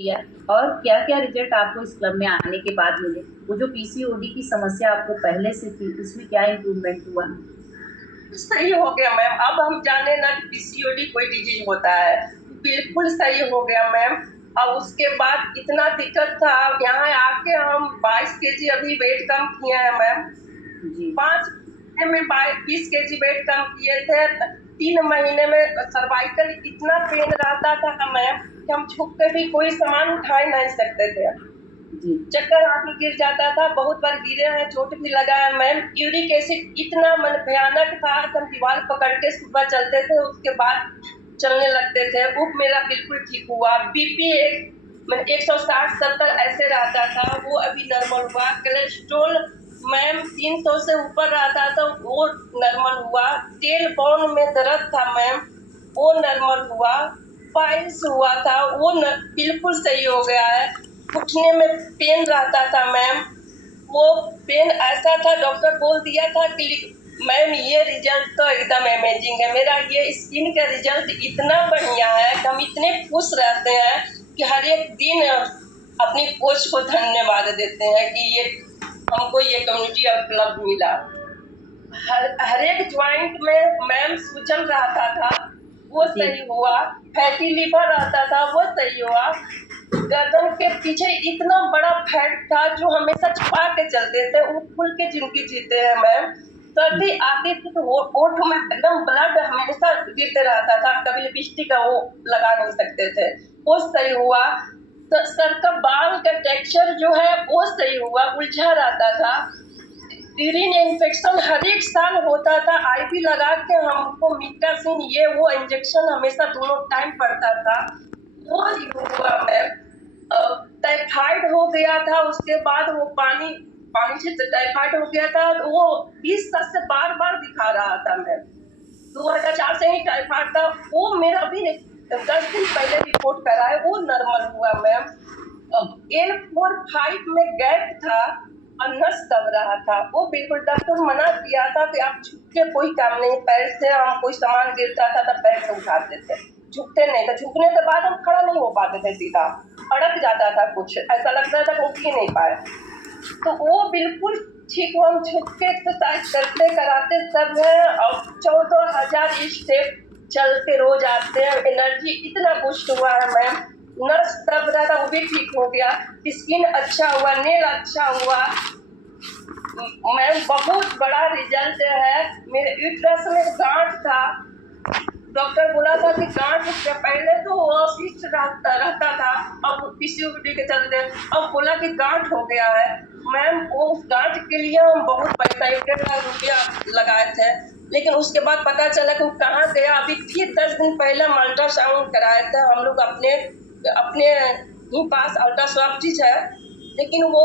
किया और क्या-क्या रिजल्ट आपको इस क्लब में आने के बाद मिले? वो जो पीसीओडी की समस्या आपको पहले से थी, उसमें क्या इम्प्रूवमेंट हुआ? सही हो गया मैम। अब हम जाने ना कि पीसीओडी कोई डिजीज होता है। बिल्कुल सही हो गया मैम। और उसके बाद इतना दिक्कत था, यहाँ आके हम 22 केजी अभी वेट कम किए हैं मैम। जी। 5 महीने में 20 केजी वेट कम किए थे। 3 महीने में सर्वाइकल इतना पेन रहता था मैम कि हम झुक के भी कोई सामान उठा ही नहीं सकते थे। जी। चक्कर आके गिर जाता था, बहुत बार गिरे हैं, चोट भी लगा है मैम। यूरिक एसिड इतना भयानक था कि हम दीवार पकड़ के सुबह चलते थे, उसके बाद चलने लगते थे। उप मेरा बिल्कुल ठीक हुआ। बीपी 160-70 ऐसे रहता था, वो अभी नॉर्मल हुआ। कोलेस्ट्रोल मैम 300 से ऊपर रहता था, वो नॉर्मल हुआ। टेल बोन में दर्द था मैम, वो नॉर्मल हुआ। पाइल्स हुआ था, वो बिल्कुल सही हो गया है। उठने में पेन रहता था मैम, वो पेन ऐसा था, डॉक्टर बोल दिया था कि मैम ये रिजल्ट तो एकदम अमेजिंग है। मेरा ये स्किन का रिजल्ट इतना बढ़िया है कि हम इतने खुश रहते हैं कि हर एक दिन अपनी कोच को धन्यवाद देते हैं कि ये हमको ये कम्युनिटी और क्लब मिला। हर एक ज्वाइंट में मैम सूजन रहता था, वो सही हुआ। फैटी लिवर रहता था, वो सही हुआ। गर्दन के पीछे इतना बड़ा फैट था जो हमेशा छुपा के चलते थे, वो खुल के जिंदगी जीते हैं मैम। सर्दी आती थी तो होठ में एकदम ब्लड हमेशा गिरते रहता था, कभी लिपस्टिक का वो लगा नहीं सकते थे, वो सही हुआ। तो सर का बाल का टेक्सचर जो है वो सही हुआ, उलझा रहता था। यूरिन इन्फेक्शन हर एक साल होता था, आईवी लगा के हमको मीटासिन ये वो इंजेक्शन हमेशा दोनों टाइम पड़ता था, वो हुआ मैम। टाइफाइड हो गया था, उसके बाद वो पानी से टाइफाइड हो गया था, तो वो 20 साल से बार बार दिखा रहा था मैम। 2004 से ही टाइफाइड था, वो मेरा अभी 10 दिन पहले रिपोर्ट कराए, वो नॉर्मल हुआ मैम। L4-5 में गैप था और नस दब रहा था, वो बिल्कुल डॉक्टर मना किया था कि आप झुक के कोई काम नहीं। पैर से हम कोई सामान गिरता था तब पैर से उठाते थे, झुकते नहीं थे। झुकने के बाद हम खड़ा नहीं हो पाते थे, सीधा अड़क जाता था, कुछ ऐसा लगता था कि उठ ही नहीं पाए। तो वो बिल्कुल ठीक हुआ। हम झुक के एक्सरसाइज करते कराते सब है, और 14,000 स्टेप चल के रोज आते हैं। एनर्जी इतना बूस्ट हुआ है मैम। नर्स दब रहा था, वो भी ठीक हो गया। स्किन अच्छा हुआ, नेल अच्छा हुआ मैम। बहुत बड़ा रिजल्ट है। मेरे यूट्रस में गांठ था, डॉक्टर बोला था कि गांठ से पहले तो वो फिक्स रहता था, अब पीसीओडी के चलते अब बोला कि गांठ हो गया है मैम। वो उस गांठ के लिए हम बहुत पैसा 1.5 लाख रुपया लगाए थे, लेकिन उसके बाद पता चला कि वो कहाँ गया। अभी फिर 10 दिन पहले हम अल्ट्रासाउंड कराए थे हम लोग अपने अपने ही पास। अल्ट्रासाउंड है, लेकिन वो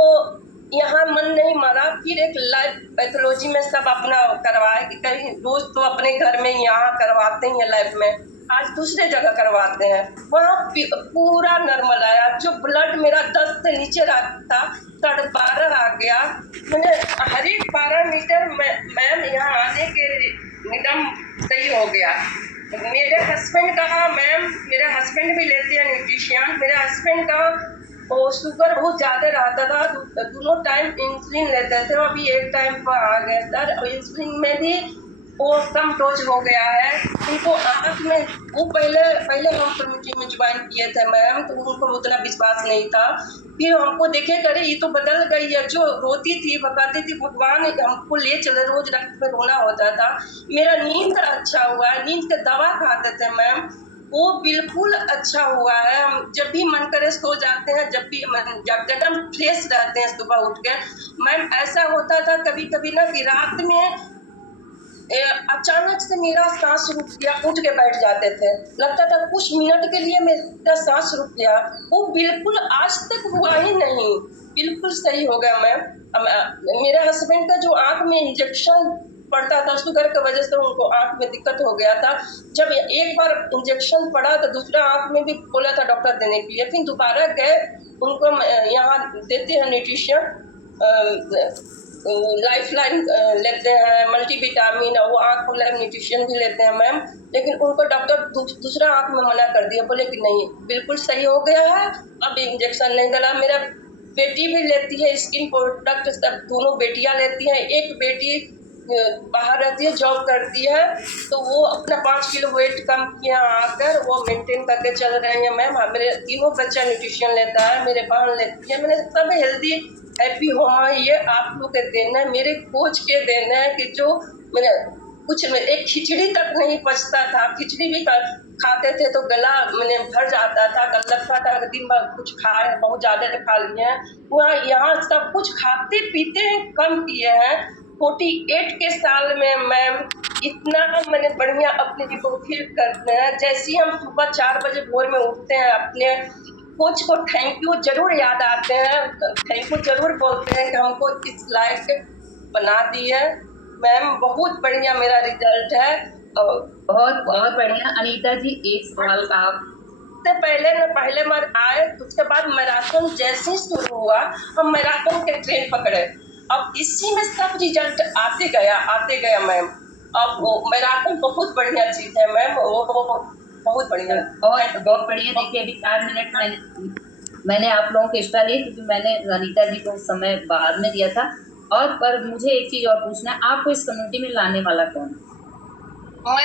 यहाँ मन नहीं माना। फिर एक लाइफ पैथोलॉजी में सब अपना करवाए कि कहीं रोज तो अपने घर में यहाँ करवाते हैं लाइफ में, आज दूसरे जगह करवाते हैं, वहाँ पूरा नॉर्मल आया। जो ब्लड मेरा 10 से नीचे रहता 12.5 आ गया। मैंने हर एक पैरामीटर मैम यहाँ आने के एकदम सही हो गया। मेरे हस्बैंड का मैम, मेरे हस्बैंड भी लेते हैं न्यूट्रिशियन। मेरे हस्बैंड का वो शुगर बहुत ज्यादा रहता था, दोनों टाइम इंसुलिन लेते थे, अभी एक टाइम पर आ गए सर। और इंसुलिन में भी वो कम डोज हो गया है। उनको आंख में वो पहले पहले हम कम्युनिटी में ज्वाइन किए थे मैम, तो उनको उतना विश्वास नहीं था। फिर हमको देखे करे ये तो बदल गई है। जो रोती थी बताती थी भगवान हमको ले चले, रोज रात में रोना होता था। मेरा नींद अच्छा हुआ, नींद के दवा खाते थे मैम, वो बिल्कुल अच्छा हुआ है। हम जब भी मन करे सो जाते हैं, जब भी जब एकदम फ्रेश रहते हैं सुबह उठ के। मैम ऐसा होता था कभी कभी ना कि रात में अचानक से मेरा सांस रुक गया, उठ के बैठ जाते थे, लगता था कुछ मिनट के लिए मेरा सांस रुक गया। वो बिल्कुल आज तक हुआ ही नहीं, बिल्कुल सही हो गया मैम। मेरे हस्बैंड का जो आंख में इंजेक्शन पड़ता था शुगर की वजह से, उनको आंख में दिक्कत हो गया था। जब एक बार इंजेक्शन पड़ा तो दूसरा आंख में भी बोला था डॉक्टर देने के लिए, फिर दोबारा गए, उनको यहाँ देते हैं न्यूट्रिशन लाइफ लाइन लेते हैं, मल्टीविटामिन, और वो आँख को लैब न्यूट्रिशन भी लेते हैं मैम। लेकिन उनको डॉक्टर दूसरा आँख में मना कर दिया, बोले कि नहीं बिल्कुल सही हो गया है, अब इंजेक्शन नहीं डला। मेरा बेटी भी लेती है स्किन प्रोडक्ट, सब दोनों बेटियां लेती हैं। एक बेटी बाहर रहती है, जॉब करती है, तो वो अपना 5 किलो वेट कम किया आकर वो मेंटेन करके चल रहे हैं मैम। मेरे तीनों बच्चा न्यूट्रिशन लेता है, मेरे बहन लेती है, मैंने सब हेल्दी हैप्पी होना। ये आप लोग के देना है, मेरे कोच के देना है कि जो मेरे कुछ में एक खिचड़ी तक नहीं पचता था, खिचड़ी भी खाते थे तो गला मैंने भर जाता था, लगता था कि दिन भर कुछ खाए, बहुत ज्यादा खा लिए हैं। वहाँ यहाँ सब कुछ खाते पीते हैं, कम किए हैं। 48 के साल में मैम इतना मैंने बढ़िया अपने जी को फील करते हैं। जैसे ही हम सुबह 4 बजे भोर में उठते हैं, अपने कोच को थैंक यू जरूर याद आते हैं, थैंक यू जरूर बोलते हैं कि हमको इस लायक बना दी है। मैम बहुत बढ़िया मेरा रिजल्ट है। और बहुत बहुत बढ़िया। अनीता जी, एक सवाल आप से पहले मर आए, उसके बाद मैराथन जैसे ही शुरू हुआ, हम मैराथन के ट्रेन पकड़े। अब इसी में सब रिजल्ट आते गया मैम। अब वो मैराथन बहुत बढ़िया चीज है मैम, वो बहुत बढ़िया। बहुत बहुत बढ़िया। देखिए, अभी 4 मिनट मैंने आप लोगों को एक्स्ट्रा लिए क्योंकि मैंने अनीता जी को समय बाद में दिया था। और पर मुझे एक चीज और पूछना है, आपको इस कम्युनिटी में लाने वाला कौन है?